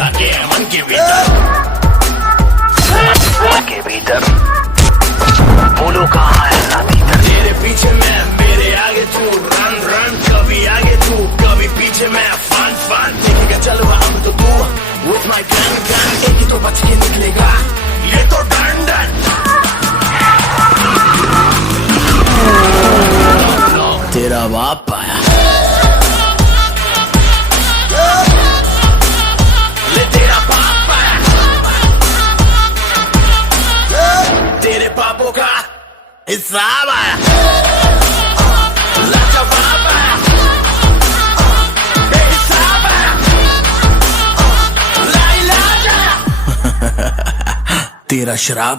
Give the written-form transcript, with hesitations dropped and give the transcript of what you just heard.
जाके मन के भीतर, मन के भीतर बोलो कहाँ है ना भीतर। तेरे पीछे मैं, मेरे आगे तू, रन रन, कभी आगे तू कभी पीछे मैं, फन फन देखेगा चलो हम तो तू, with my gun gun एक ही तो बच के निकलेगा, ये तो डन डन। तेरा बाप आया, ले तेरा बाप आया, तेरे पापों का हिसाब आया, लाजवाब आया, बेहिसाब आया, लाइलाज आया। तेरा शराब